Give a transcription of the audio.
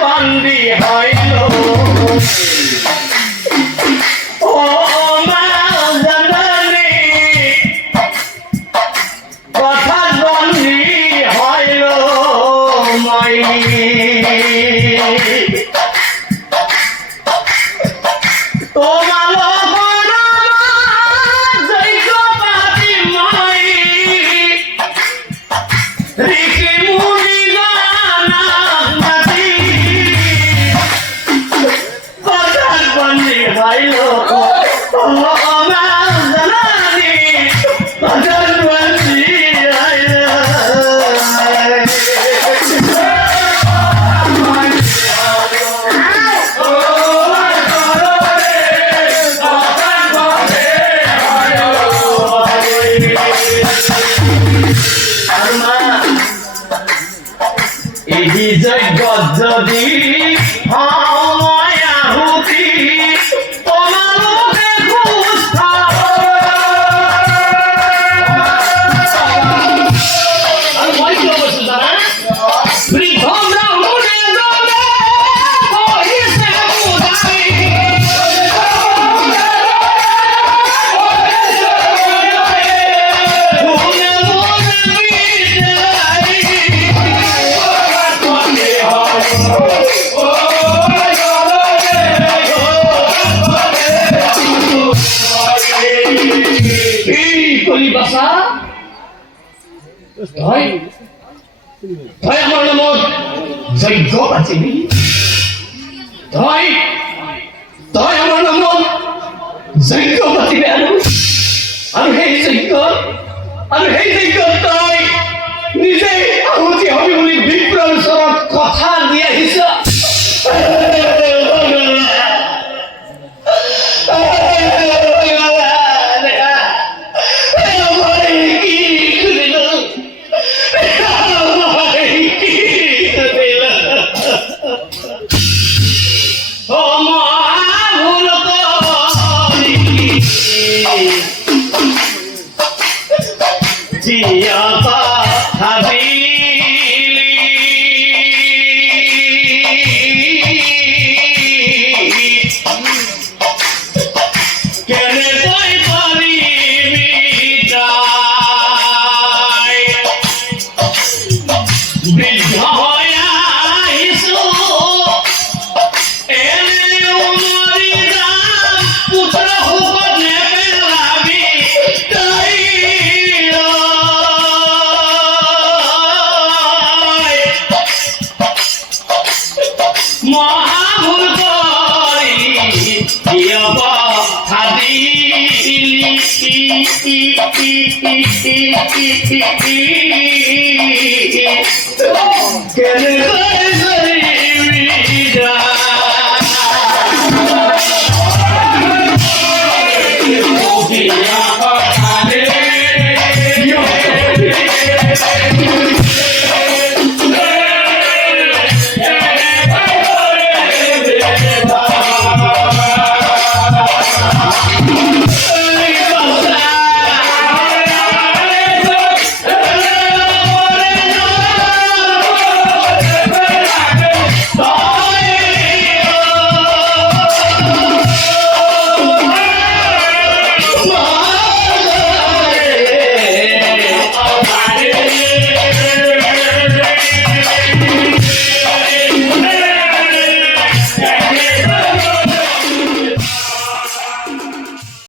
বন্দি হইল ও মা জননী কথা বন্দি হইল মই তোমার এই যজ্ঞ যদি হয় আহুতি তোমালোকে সুস্থ বৃদ্ধ ব্রাহ্মণে দলে কহিছে পূজারি আমার নাম যজ্ঞ বাঁচিবি তই আমার নাম যজ্ঞ বাঁচিবি আৰু সেই যজ্ঞ তই নিজে আহুতি হবি বুলি বিপ্ৰৰ ওচৰত কথা দি আহিছ Can